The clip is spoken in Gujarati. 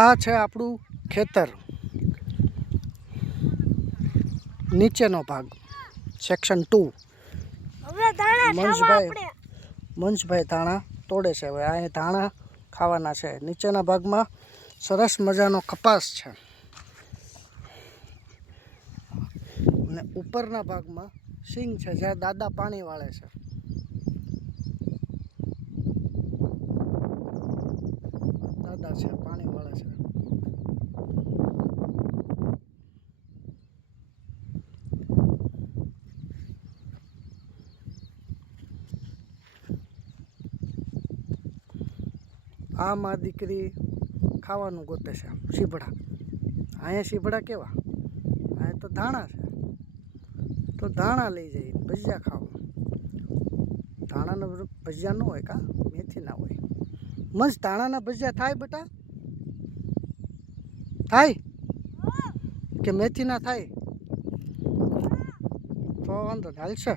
આ છે આપણું ખેતર, નીચેનો ભાગ, સેક્શન 2. મંજભાઈ ધાણા તોડે છે. હવે આ ધાણા ખાવાના છે. નીચેના ભાગમાં સરસ મજાનો કપાસ છે અને ઉપરના ભાગમાં સિંગ છે, જ્યાં દાદા પાણી વાળે છે. દાદા છે પાણી વાળે છે. આ માં દીકરી ખાવાનું ગોતે છે, સીભડા. અહીંયા સીભડા કેવા, અહીંયા તો ધાણા છે, તો ધાણા લઈ જઈ ભજીયા ખાવા. ધાણાના ભજીયા ન હોય કા, મેથી ના હોય. મસ્ત ધાણાના ભજીયા થાય બેટા? થાય કે મેથી ના થાય? તો વાંધો હાલશે.